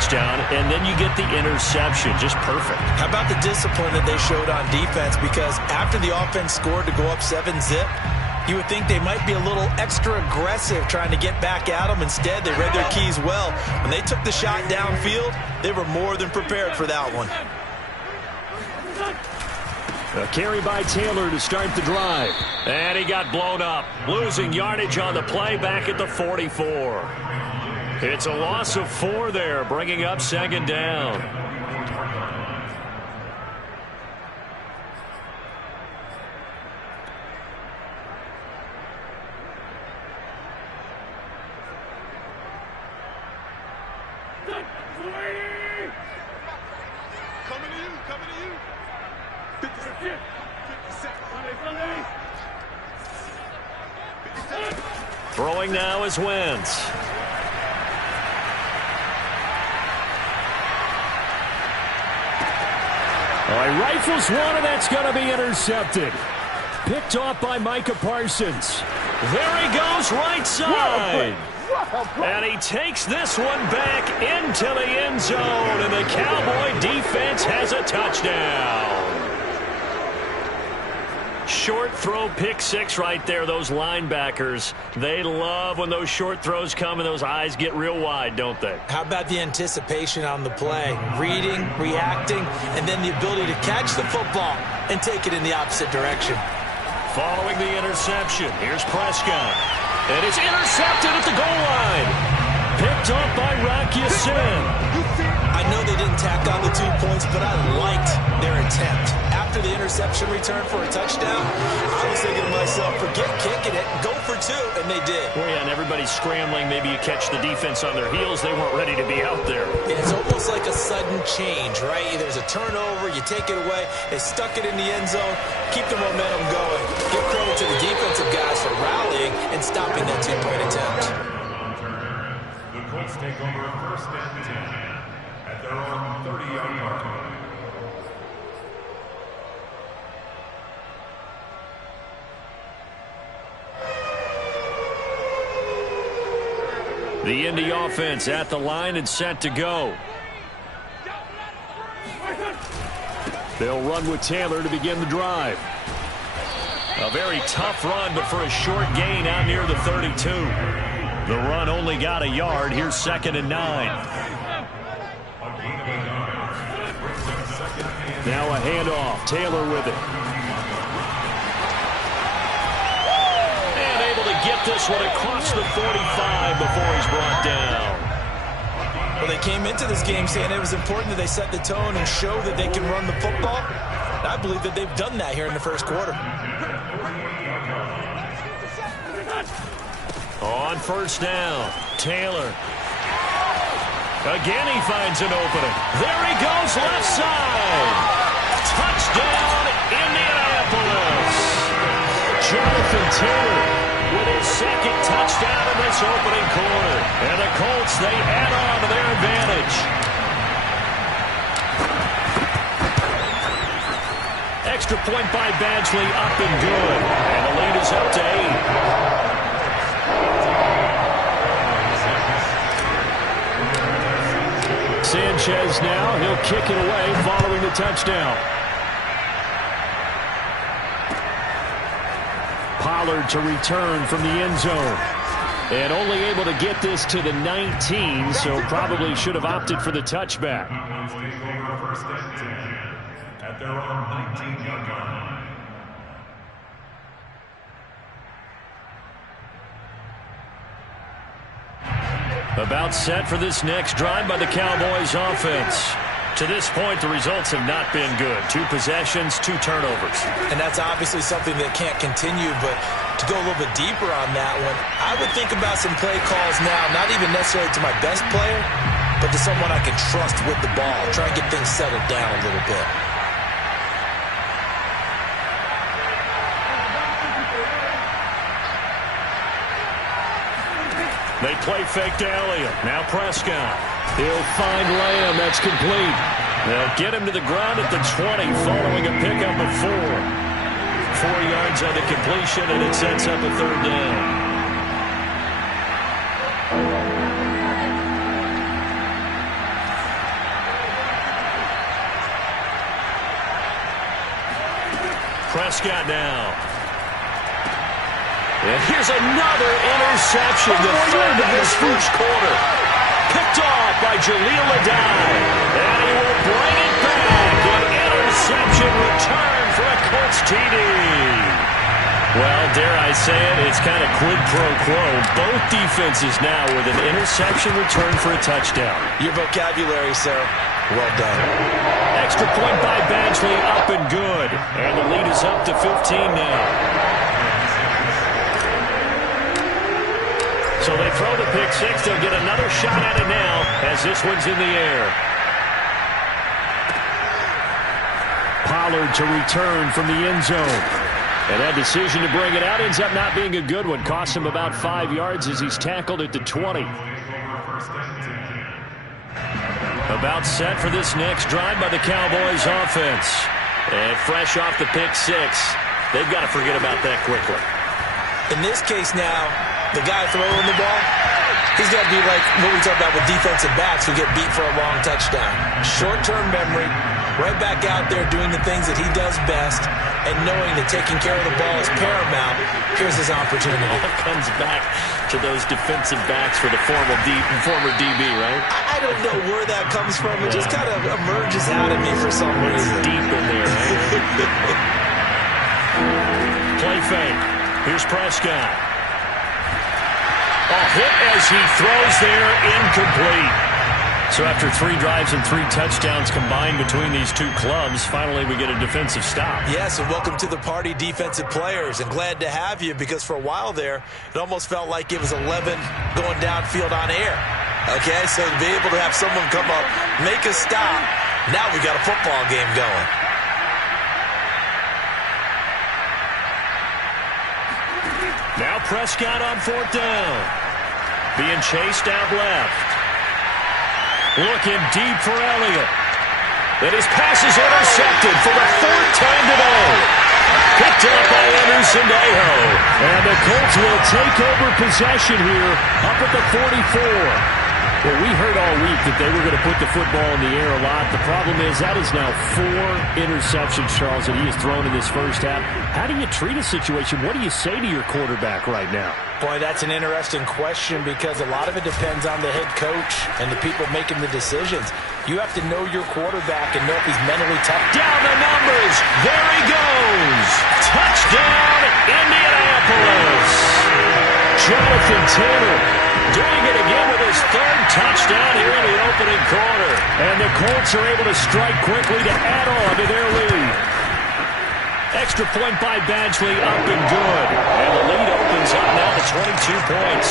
touchdown, and then you get the interception. Just perfect. How about the discipline that they showed on defense? Because after the offense scored to go up 7-zip, you would think they might be a little extra aggressive trying to get back at them. Instead, they read their keys well. When they took the shot downfield, they were more than prepared for that one. A carry by Taylor to start the drive. And he got blown up. Losing yardage on the play back at the 44. It's a loss of 4 there, bringing up second down. Throwing now is Wentz. He rifles one, and that's going to be intercepted. Picked off by Micah Parsons. There he goes, right side. And he takes this one back into the end zone, and the Cowboy defense has a touchdown. Short throw, pick six right there. Those linebackers, they love when those short throws come and those eyes get real wide, don't they? How about the anticipation on the play? Reading, reacting, and then the ability to catch the football and take it in the opposite direction. Following the interception, here's Prescott. And it's intercepted at the goal line. Picked up by Rocky Sin. I know they didn't tack on the 2 points, but I liked their attempt. After the interception return for a touchdown, I was thinking to myself, forget kicking it, go for 2, and they did. Well, yeah, and everybody's scrambling. Maybe you catch the defense on their heels. They weren't ready to be out there. It's almost like a sudden change, right? There's a turnover, you take it away, they stuck it in the end zone, keep the momentum going. Give credit to the defensive guys for rallying and stopping that 2-point attempt. The Colts take over first and 10 at their own 30-yard line. The Indy offense at the line and set to go. They'll run with Taylor to begin the drive. A very tough run, but for a short gain out near the 32. The run only got a yard. Here's 2nd and 9. Now a handoff. Taylor with it. And able to get this one across the 45 before he's brought down. Well, they came into this game saying it was important that they set the tone and show that they can run the football. And I believe that they've done that here in the first quarter. On first down, Taylor. Again, he finds an opening. There he goes, left side. Touchdown, Indianapolis. Jonathan Taylor with his 2nd touchdown in this opening quarter. And the Colts, they add on to their advantage. Extra point by Badgley, up and good. And the lead is up to 8. Sanchez now, he'll kick it away following the touchdown. Pollard to return from the end zone. And only able to get this to the 19, so probably should have opted for the touchback. First and 10 at their own 19-yard line. About set for this next drive by the Cowboys offense. To this point, the results have not been good. 2 possessions, 2 turnovers. And that's obviously something that can't continue, but to go a little bit deeper on that one, I would think about some play calls now, not even necessarily to my best player, but to someone I can trust with the ball. Try and get things settled down a little bit. They play fake to Elliott. Now Prescott. He'll find Lamb. That's complete. They'll get him to the ground at the 20 following a pickup of 4. 4 yards on the completion, and it sets up a 3rd down. Prescott now. And here's another interception, the third of this first quarter. Picked off by Jaleel Adai. And he will bring it back. An interception return for a Colts TD. Well, dare I say it, it's kind of quid pro quo. Both defenses now with an interception return for a touchdown. Your vocabulary, sir. Well done. Extra point by Badgley, up and good. And the lead is up to 15 now. So they throw the pick six. They'll get another shot at it now as this one's in the air. Pollard to return from the end zone. And that decision to bring it out ends up not being a good one. Costs him about 5 yards as he's tackled at the 20. About set for this next drive by the Cowboys offense. And fresh off the pick six. They've got to forget about that quickly. In this case now, the guy throwing the ball, he's got to be like what we talk about with defensive backs who get beat for a long touchdown. Short-term memory, right back out there doing the things that he does best, and knowing that taking care of the ball is paramount. Here's his opportunity. All comes back to those defensive backs for the former DB, right? I don't know where that comes from. It just kind of emerges out of me for some reason. Deep in there, right? Play fake. Here's Prescott. A hit as he throws there, incomplete. So after 3 drives and 3 touchdowns combined between these two clubs, finally we get a defensive stop. Yes, and welcome to the party, defensive players. And glad to have you, because for a while there, it almost felt like it was 11 going downfield on air. Okay, so to be able to have someone come up, make a stop, now we got a football game going. Now Prescott on 4th down. Being chased out left. Looking deep for Elliott. And his pass is intercepted for the 4th time today. Picked up by Anderson-Aho. And the Colts will take over possession here up at the 44. Well, we heard all week that they were going to put the football in the air a lot. The problem is that is now 4 interceptions, Charles, that he has thrown in this first half. How do you treat a situation? What do you say to your quarterback right now? Boy, that's an interesting question, because a lot of it depends on the head coach and the people making the decisions. You have to know your quarterback and know if he's mentally tough. Down the numbers. There he goes. Touchdown, Indianapolis. Jonathan Taylor doing it again with his 3rd touchdown here in the opening quarter. And the Colts are able to strike quickly to add on to their lead. Extra point by Badgley, up and good. And the lead opens up now to 22 points.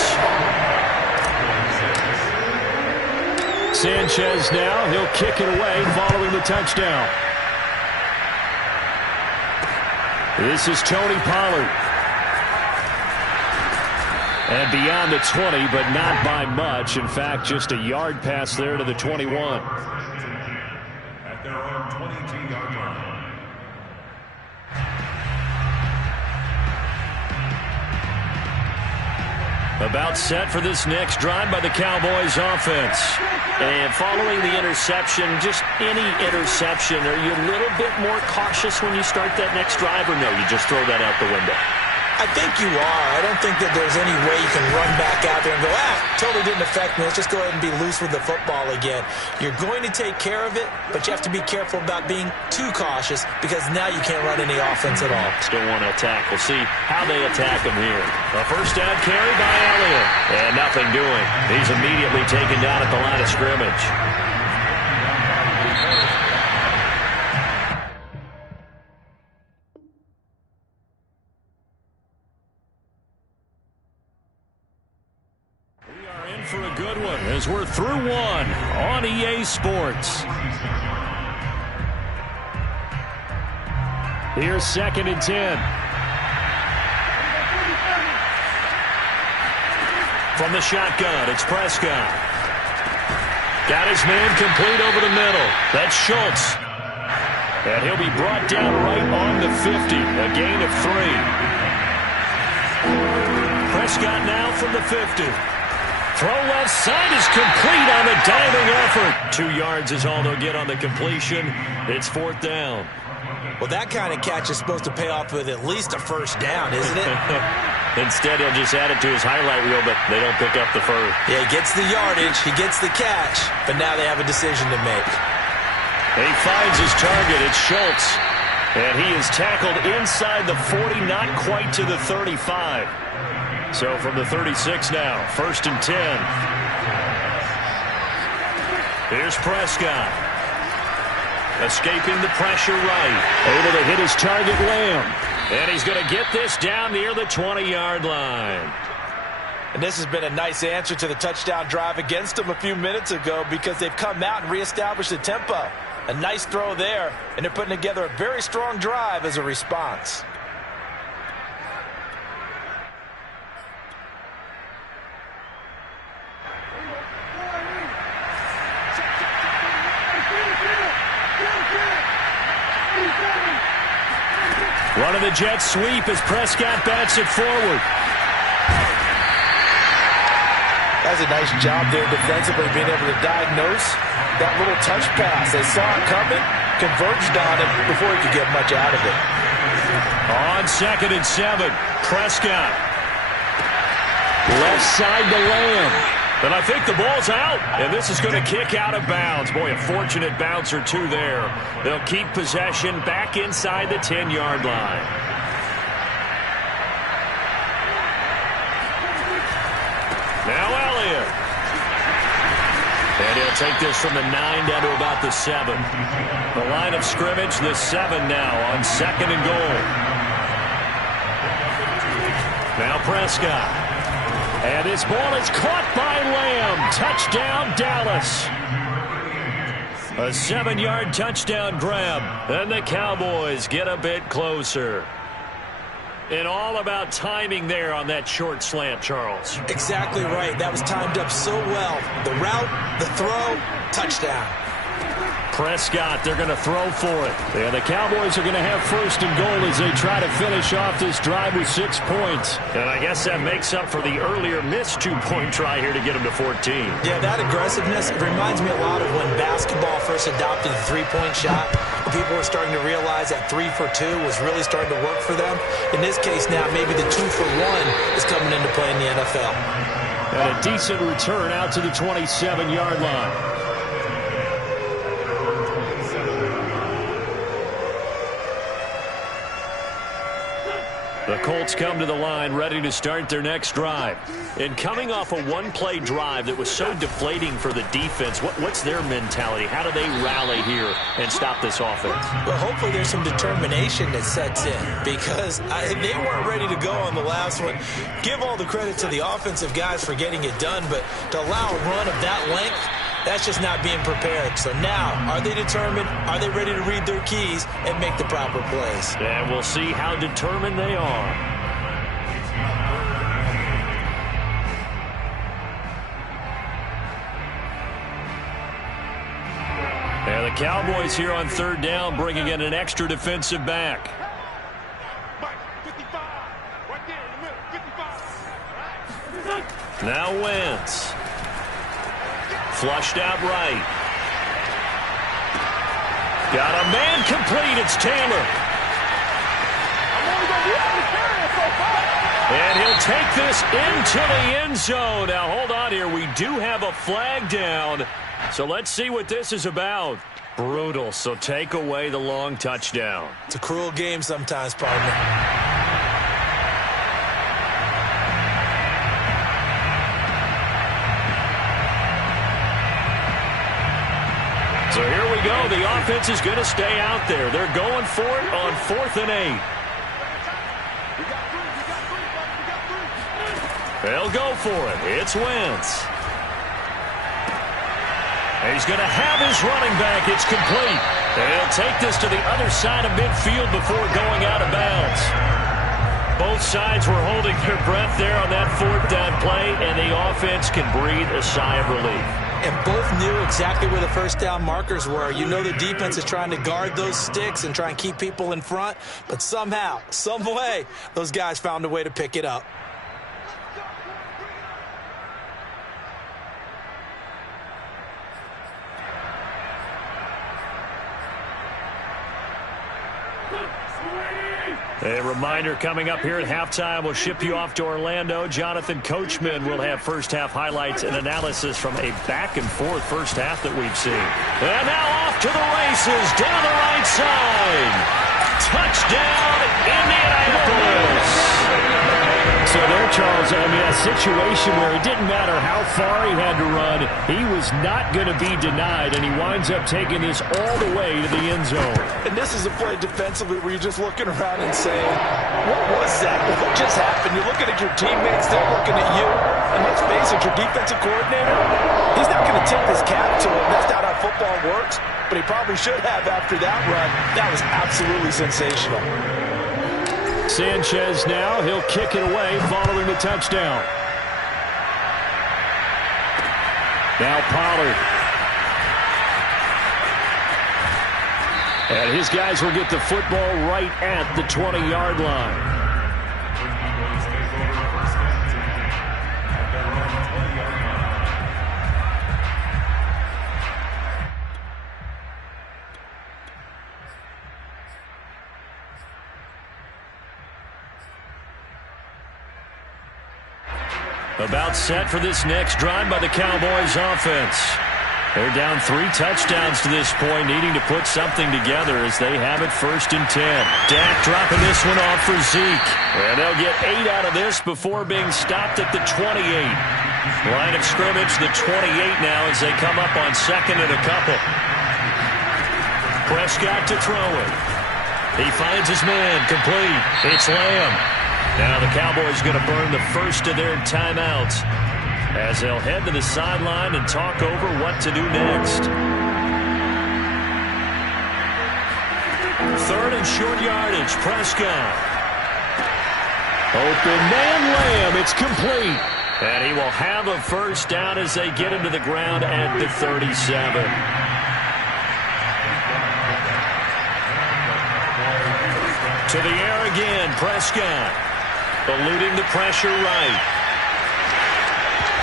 Sanchez now, he'll kick it away following the touchdown. This is Tony Pollard. And beyond the 20, but not by much. In fact, just a yard pass there to the 21. At their own 22-yard line. About set for this next drive by the Cowboys offense. And following the interception, just any interception, are you a little bit more cautious when you start that next drive, or no, you just throw that out the window? I think you are. I don't think that there's any way you can run back out there and go, totally didn't affect me. Let's just go ahead and be loose with the football again. You're going to take care of it, but you have to be careful about being too cautious, because now you can't run any offense at all. Still want to attack. We'll see how they attack him here. A first down carry by Elliott. And nothing doing. He's immediately taken down at the line of scrimmage. For a good one as we're through one on EA Sports. Here's 2nd and 10. From the shotgun, it's Prescott. Got his man complete over the middle. That's Schultz. And he'll be brought down right on the 50. A gain of 3. Prescott now from the 50. Throw left side is complete on the diving effort. 2 yards is all they'll get on the completion. It's 4th down. Well, that kind of catch is supposed to pay off with at least a first down, isn't it? Instead, he'll just add it to his highlight reel, but they don't pick up the first. Yeah, he gets the yardage, he gets the catch, but now they have a decision to make. He finds his target. It's Schultz. And he is tackled inside the 40, not quite to the 35. So from the 36 now, 1st and 10. Here's Prescott. Escaping the pressure right. Able to hit his target, Lamb. And he's going to get this down near the 20-yard line. And this has been a nice answer to the touchdown drive against them a few minutes ago because they've come out and reestablished the tempo. A nice throw there, and they're putting together a very strong drive as a response. Running the jet sweep as Prescott bats it forward. That's a nice job there defensively, being able to diagnose that little touch pass. They saw it coming, converged on it before he could get much out of it. On 2nd and 7, Prescott. Left side to Lamb. And I think the ball's out, and this is going to kick out of bounds. Boy, a fortunate bounce or two there. They'll keep possession back inside the 10-yard line. Now Elliott. And he'll take this from the 9 down to about the 7. The line of scrimmage, the 7 now on 2nd and goal. Now Prescott. And this ball is caught by Lamb. Touchdown, Dallas. A 7-yard touchdown grab. And the Cowboys get a bit closer. And all about timing there on that short slant, Charles. Exactly right. That was timed up so well. The route, the throw, touchdown. Prescott, they're going to throw for it. And the Cowboys are going to have 1st and goal as they try to finish off this drive with 6 points. And I guess that makes up for the earlier missed 2-point try here to get them to 14. Yeah, that aggressiveness, it reminds me a lot of when basketball first adopted the three-point shot. People were starting to realize that 3 for 2 was really starting to work for them. In this case now, maybe the 2 for 1 is coming into play in the NFL. And a decent return out to the 27-yard line. The Colts come to the line ready to start their next drive. And coming off a one-play drive that was so deflating for the defense, what's their mentality? How do they rally here and stop this offense? Well, hopefully there's some determination that sets in because they weren't ready to go on the last one. Give all the credit to the offensive guys for getting it done, but to allow a run of that length, that's just not being prepared. So now, are they determined? Are they ready to read their keys and make the proper plays? And we'll see how determined they are. And the Cowboys here on 3rd down, bringing in an extra defensive back. Now Wentz. Flushed out right. Got a man complete. It's Taylor. And he'll take this into the end zone. Now, hold on here. We do have a flag down. So let's see what this is about. Brutal. So take away the long touchdown. It's a cruel game sometimes, partner. So here we go. The offense is going to stay out there. They're going for it on 4th and 8. They'll go for it. It's Wentz. He's going to have his running back. It's complete. And he'll take this to the other side of midfield before going out of bounds. Both sides were holding their breath there on that 4th down play, and the offense can breathe a sigh of relief. And both knew exactly where the 1st down markers were. You know the defense is trying to guard those sticks and try and keep people in front. But somehow, some way, those guys found a way to pick it up. A reminder coming up here at halftime. We'll ship you off to Orlando. Jonathan Coachman will have first-half highlights and analysis from a back-and-forth first half that we've seen. And now off to the races down the right side. Touchdown, Indianapolis. So there, Charles, I mean, a situation where it didn't matter how far he had to run, he was not going to be denied, and he winds up taking this all the way to the end zone. And this is a play defensively where you're just looking around and saying, what was that? What just happened? You're looking at your teammates, they're looking at you. And let's face it, your defensive coordinator, he's not going to tip his cap to him. That's not how football works, but he probably should have after that run. That was absolutely sensational. Sanchez now, he'll kick it away following the touchdown. Now Pollard. And his guys will get the football right at the 20-yard line. About set for this next drive by the Cowboys offense. They're down 3 touchdowns to this point, needing to put something together as they have it 1st and 10. Dak dropping this one off for Zeke. And they'll get 8 out of this before being stopped at the 28. Line of scrimmage, the 28 now as they come up on 2nd and a couple. Prescott to throw it. He finds his man, complete. It's Lamb. Now the Cowboys going to burn the first of their timeouts as they'll head to the sideline and talk over what to do next. 3rd and short yardage, Prescott. Open man, Lamb, it's complete. And he will have a first down as they get him to the ground at the 37. To the air again, Prescott. Eluding the pressure right.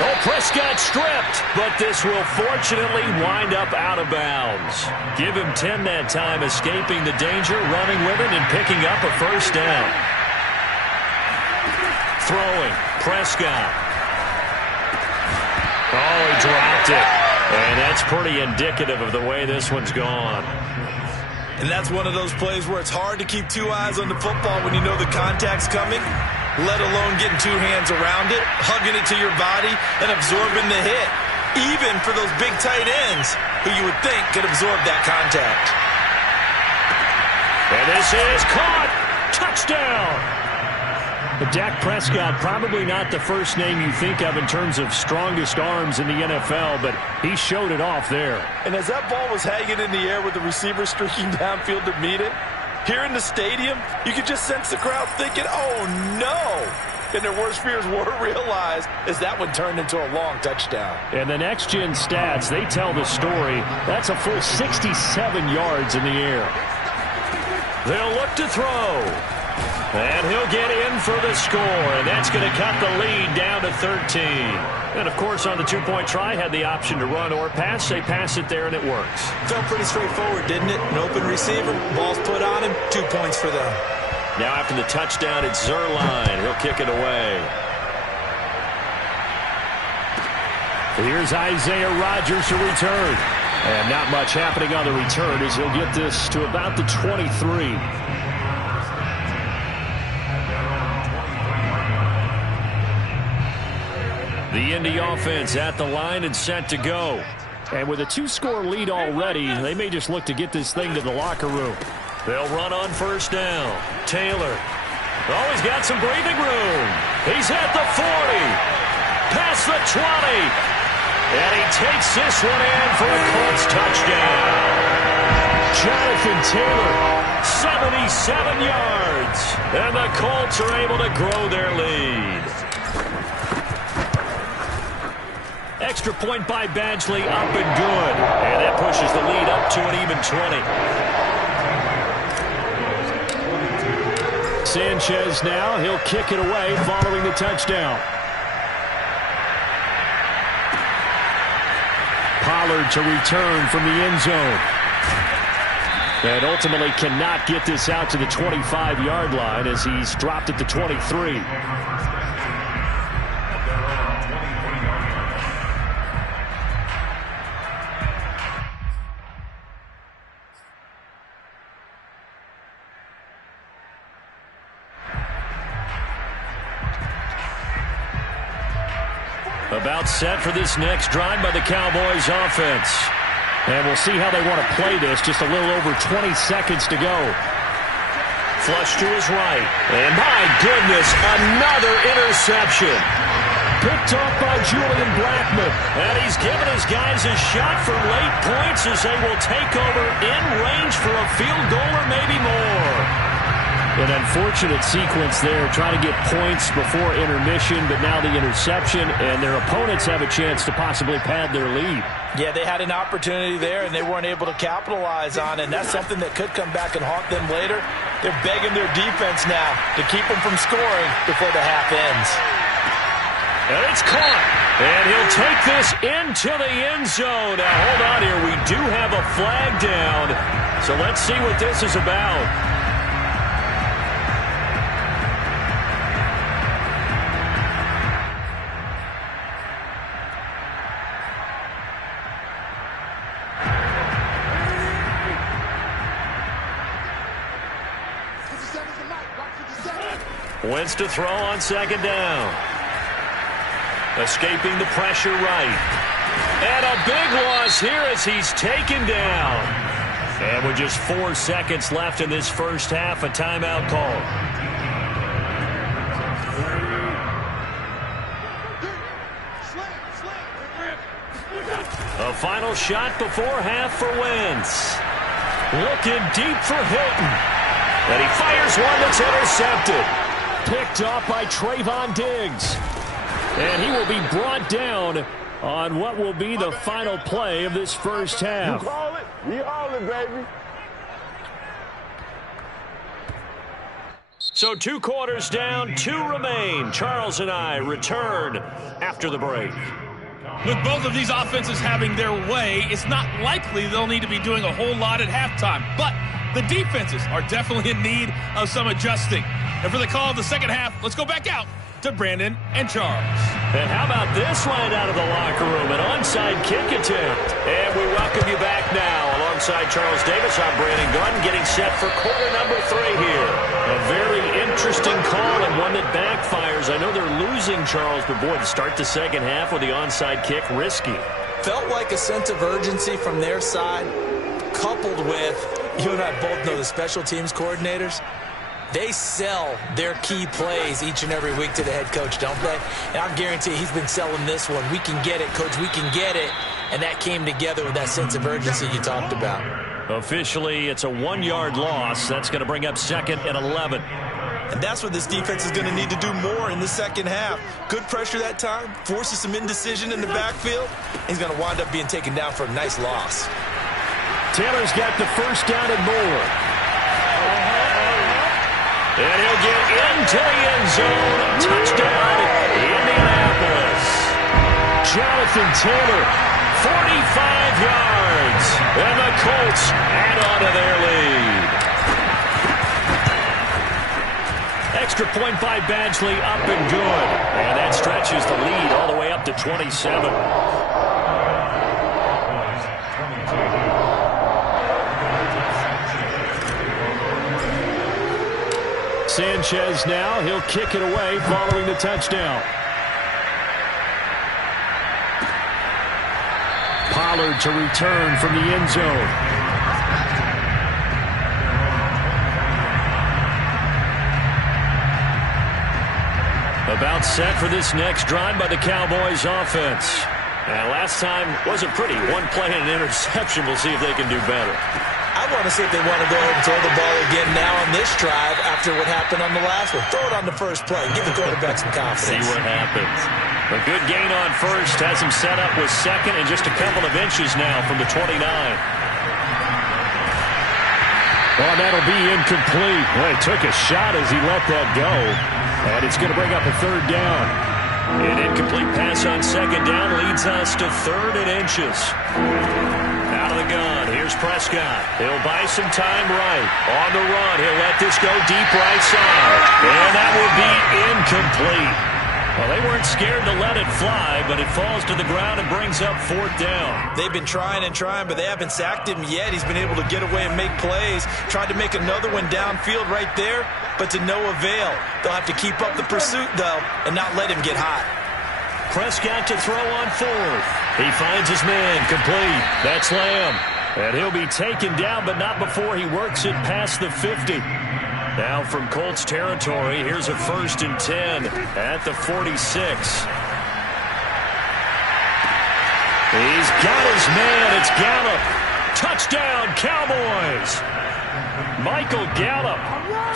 Oh, Prescott stripped, but this will fortunately wind up out of bounds. Give him 10 that time, escaping the danger, running with it, and picking up a first down. Throwing, Prescott. Oh, he dropped it. And that's pretty indicative of the way this one's gone. And that's one of those plays where it's hard to keep 2 eyes on the football when you know the contact's coming, let alone getting 2 hands around it, hugging it to your body, and absorbing the hit, even for those big tight ends who you would think could absorb that contact. And this is caught. Touchdown. But Dak Prescott, probably not the first name you think of in terms of strongest arms in the NFL, but he showed it off there. And as that ball was hanging in the air with the receiver streaking downfield to meet it, here in the stadium, you could just sense the crowd thinking, oh, no. And their worst fears were realized as that one turned into a long touchdown. And the next-gen stats, they tell the story. That's a full 67 yards in the air. They'll look to throw. And he'll get in for the score, and that's going to cut the lead down to 13. And, of course, on the 2-point try, had the option to run or pass. They pass it there, and it works. Felt pretty straightforward, didn't it? An open receiver, ball's put on him, 2 points for them. Now after the touchdown, it's Zerline. He'll kick it away. Here's Isaiah Rodgers to return. And not much happening on the return as he'll get this to about the 23. The Indy offense at the line and set to go. And with a 2-score lead already, they may just look to get this thing to the locker room. They'll run on first down. Taylor. Oh, he's got some breathing room. He's at the 40. Past the 20. And he takes this one in for a Colts touchdown. Jonathan Taylor. 77 yards. And the Colts are able to grow their lead. Extra point by Badgley, up and good. And that pushes the lead up to an even 20. Sanchez now, he'll kick it away following the touchdown. Pollard to return from the end zone. And ultimately cannot get this out to the 25-yard line as he's dropped at the 23. About set for this next drive by the Cowboys offense. And we'll see how they want to play this. Just a little over 20 seconds to go. Flush to his right. And my goodness, another interception. Picked off by Julian Blackmon. And he's given his guys a shot for late points as they will take over in range for a field goal or maybe more. An unfortunate sequence there, trying to get points before intermission, but now the interception, and their opponents have a chance to possibly pad their lead. Yeah, they had an opportunity there, and they weren't able to capitalize on it, and that's something that could come back and haunt them later. They're begging their defense now to keep them from scoring before the half ends. And it's caught, and he'll take this into the end zone. Now, hold on here. We do have a flag down, so let's see what this is about. Wentz to throw on second down. Escaping the pressure right. And a big loss here as he's taken down. And with just 4 seconds left in this first half, a timeout call. A final shot before half for Wentz. Looking deep for Hilton. And he fires one that's intercepted. Picked off by Trayvon Diggs. And he will be brought down on what will be the final play of this first half. You call it? We call it, baby. So 2 quarters down, 2 remain. Charles and I return after the break. With both of these offenses having their way, it's not likely they'll need to be doing a whole lot at halftime. But the defenses are definitely in need of some adjusting. And for the call of the second half, let's go back out to Brandon and Charles. And how about this right out of the locker room? An onside kick attempt. And we welcome you back now. Alongside Charles Davis, I'm Brandon Gunn, getting set for quarter number 3 here. A very interesting call and one that backfires. I know they're losing, Charles, but boy, to start the second half with the onside kick, risky. Felt like a sense of urgency from their side, coupled with, you and I both know the special teams coordinators. They sell their key plays each and every week to the head coach, don't they? And I guarantee he's been selling this one. We can get it, coach, we can get it. And that came together with that sense of urgency you talked about. Officially, it's a 1-yard loss. That's going to bring up second and 11. And that's what this defense is going to need to do more in the second half. Good pressure that time, forces some indecision in the backfield. He's going to wind up being taken down for a nice loss. Taylor's got the first down and more. And he'll get into the end zone. Touchdown, Indianapolis. Jonathan Taylor, 45 yards. And the Colts add on to their lead. Extra point by Badgley, up and good. And that stretches the lead all the way up to 27. Sanchez now, he'll kick it away following the touchdown. Pollard to return from the end zone. About set for this next drive by the Cowboys offense. And last time wasn't pretty. One play and an interception. We'll see if they can do better. I want to see if they want to go ahead and throw the ball again now on this drive after what happened on the last one. Throw it on the first play. Give the quarterback some confidence. See what happens. A good gain on first. Has him set up with second and just a couple of inches now from the 29. Well, that'll be incomplete. Well, he took a shot as he let that go. And it's going to bring up a third down. An incomplete pass on second down leads us to 3rd and inches. Out of the gun. Here's Prescott. He'll buy some time right. On the run, he'll let this go deep right side. And that will be incomplete. Well, they weren't scared to let it fly, but it falls to the ground and brings up 4th down. They've been trying and trying, but they haven't sacked him yet. He's been able to get away and make plays. Tried to make another one downfield right there, but to no avail. They'll have to keep up the pursuit, though, and not let him get hot. Prescott to throw on 4th. He finds his man, complete. That's Lamb. And he'll be taken down, but not before he works it past the 50. Now from Colts territory, here's a 1st and 10 at the 46. He's got his man. It's Gallup. Touchdown, Cowboys. Michael Gallup,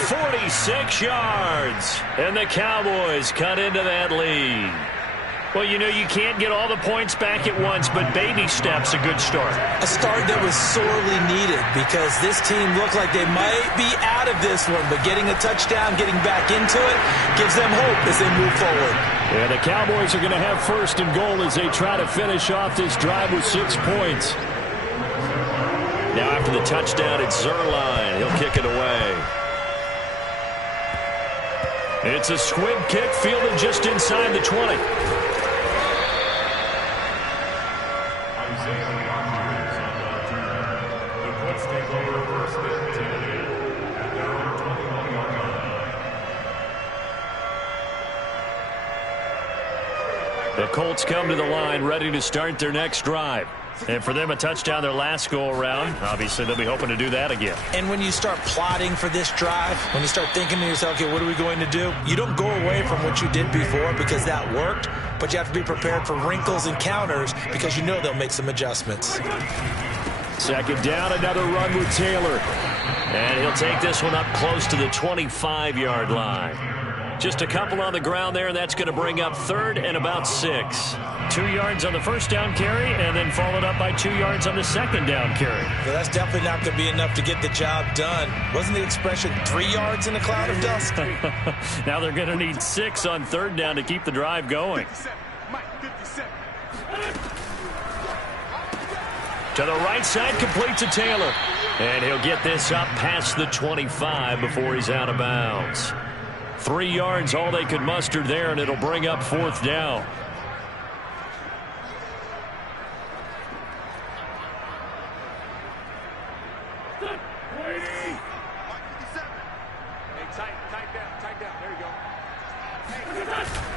46 yards. And the Cowboys cut into that lead. Well, you know, you can't get all the points back at once, but baby steps, a good start. A start that was sorely needed because this team looked like they might be out of this one, but getting a touchdown, getting back into it, gives them hope as they move forward. Yeah, the Cowboys are going to have 1st and goal as they try to finish off this drive with 6 points. Now after the touchdown, it's Zerline. He'll kick it away. It's a squib kick fielded just inside the 20. The Colts come to the line ready to start their next drive. And for them, a touchdown their last go-around. Obviously, they'll be hoping to do that again. And when you start plotting for this drive, when you start thinking to yourself, okay, what are we going to do? You don't go away from what you did before because that worked, but you have to be prepared for wrinkles and counters because you know they'll make some adjustments. 2nd down, another run with Taylor. And he'll take this one up close to the 25-yard line. Just a couple on the ground there, and that's going to bring up 3rd and about 6. 2 yards on the 1st down carry, and then followed up by 2 yards on the 2nd down carry. Well, that's definitely not going to be enough to get the job done. Wasn't the expression 3 yards in a cloud of dust? Now they're going to need 6 on 3rd down to keep the drive going. To the right side, complete to Taylor. And he'll get this up past the 25 before he's out of bounds. 3 yards, all they could muster there, and it'll bring up 4th down.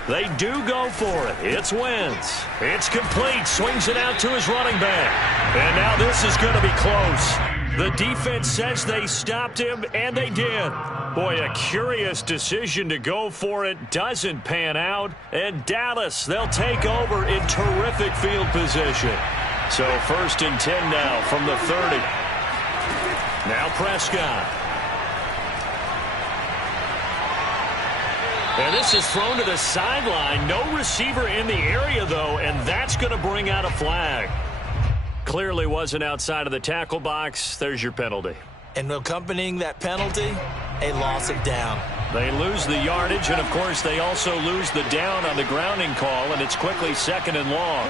They do go for it. It's Wentz. It's complete. Swings it out to his running back. And now this is going to be close. The defense says they stopped him, and they did. Boy, a curious decision to go for it. Doesn't pan out. And Dallas, they'll take over in terrific field position. So 1st and 10 now from the 30. Now Prescott. And this is thrown to the sideline. No receiver in the area, though, and that's going to bring out a flag. Clearly wasn't outside of the tackle box. There's your penalty. And accompanying that penalty, a loss of down. They lose the yardage, and, of course, they also lose the down on the grounding call, and it's quickly 2nd and long.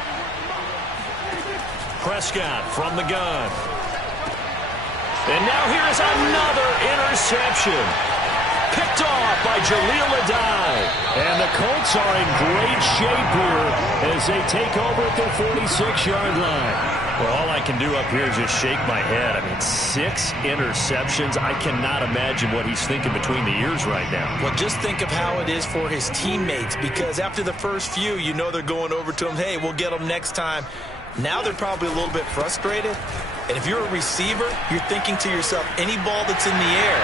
Prescott from the gun. And now here is another interception. Picked off by Jaleel Adai. And the Colts are in great shape here as they take over at their 46-yard line. Well, all I can do up here is just shake my head. I mean, 6 interceptions. I cannot imagine what he's thinking between the ears right now. Well, just think of how it is for his teammates, because after the first few, you know they're going over to him, hey, we'll get them next time. Now they're probably a little bit frustrated. And if you're a receiver, you're thinking to yourself, any ball that's in the air,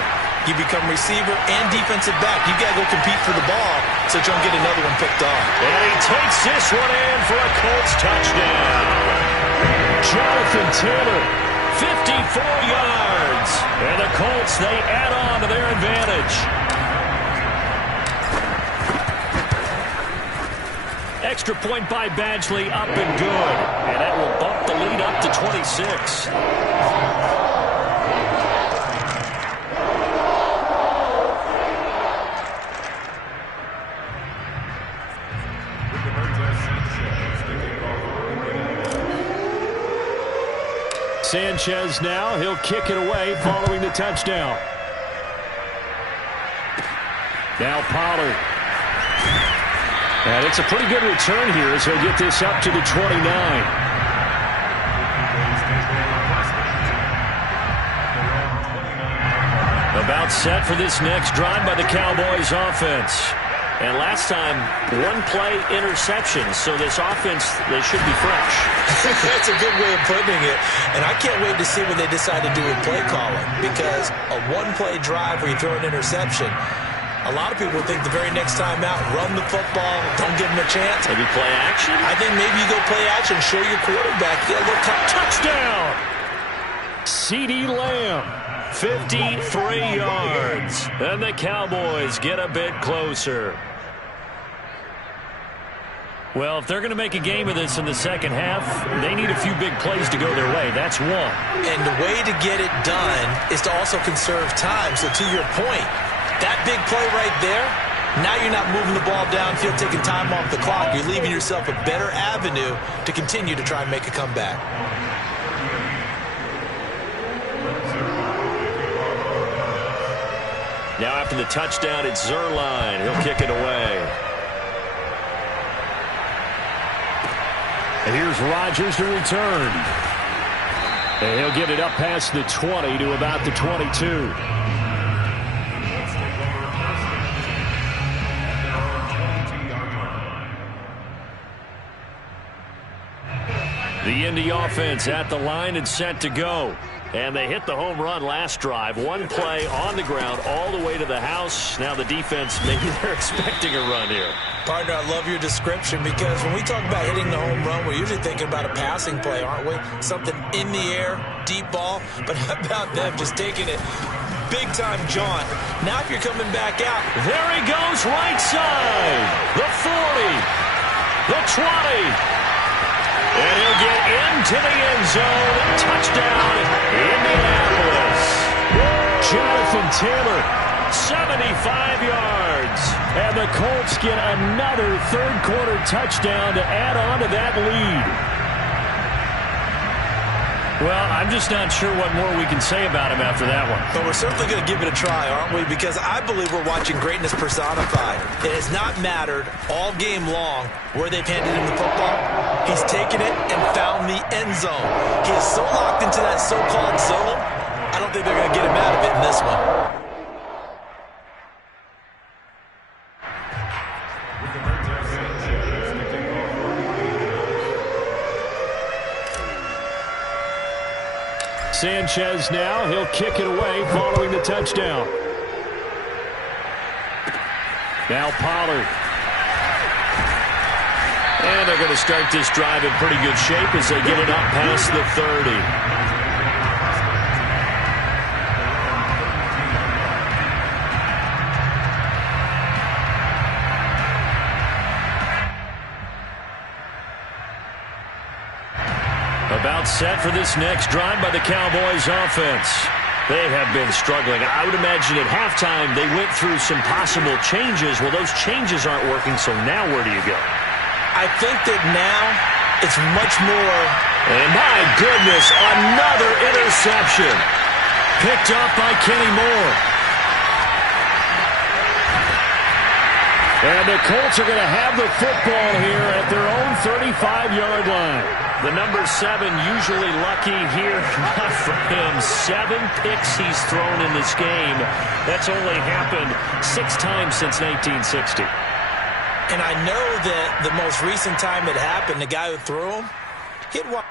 you become receiver and defensive back. You got to go compete for the ball so you don't get another one picked off. And he takes this one in for a Colts touchdown. Jonathan Taylor, 54 yards. And the Colts, they add on to their advantage. Extra point by Badgley, up and good. And that will bump the lead up to 26. Sanchez now. He'll kick it away following the touchdown. Now Pollard. And it's a pretty good return here as he'll get this up to the 29. About set for this next drive by the Cowboys offense. And last time, one-play interception. So this offense, they should be fresh. That's a good way of putting it. And I can't wait to see what they decide to do with play calling. Because a one-play drive where you throw an interception, a lot of people think the very next time out, run the football, don't give them a chance. Maybe play action? I think maybe you go play action, show your quarterback. Get a little touchdown! CeeDee Lamb. 53 yards. And the Cowboys get a bit closer. Well, if they're going to make a game of this in the second half, they need a few big plays to go their way. That's one. And the way to get it done is to also conserve time. So to your point, that big play right there, now you're not moving the ball downfield, taking time off the clock. You're leaving yourself a better avenue to continue to try and make a comeback. Now after the touchdown, it's Zerline. He'll kick it away. And here's Rodgers to return. And he'll get it up past the 20 to about the 22. The Indy offense at the line and set to go. And they hit the home run last drive. One play on the ground all the way to the house. Now the defense, maybe they're expecting a run here. Partner, I love your description because when we talk about hitting the home run, we're usually thinking about a passing play, aren't we? Something in the air, deep ball. But how about them just taking it big-time jaunt? Now if you're coming back out. There he goes, right side. The 40. The 20. And he'll get into the end zone. Touchdown, Indianapolis. Jonathan Taylor, 75 yards. And the Colts get another third-quarter touchdown to add on to that lead. Well, I'm just not sure what more we can say about him after that one. But we're certainly going to give it a try, aren't we? Because I believe we're watching greatness personified. It has not mattered all game long where they've handed him the football. He's taken it and found the end zone. He is so locked into that so-called zone, I don't think they're going to get him out of it in this one. Sanchez now. He'll kick it away following the touchdown. Now Pollard. And they're going to start this drive in pretty good shape as they get it up past the 30. About set for this next drive by the Cowboys offense. They have been struggling. I would imagine at halftime they went through some possible changes. Well, those changes aren't working, so now where do you go? I think that now it's much more. And my goodness, another interception. Picked up by Kenny Moore. And the Colts are going to have the football here at their own 35-yard line. The number 7 usually lucky here. Not for him. 7 picks he's thrown in this game. That's only happened 6 times since 1960. And I know that the most recent time it happened, the guy who threw him, hit one.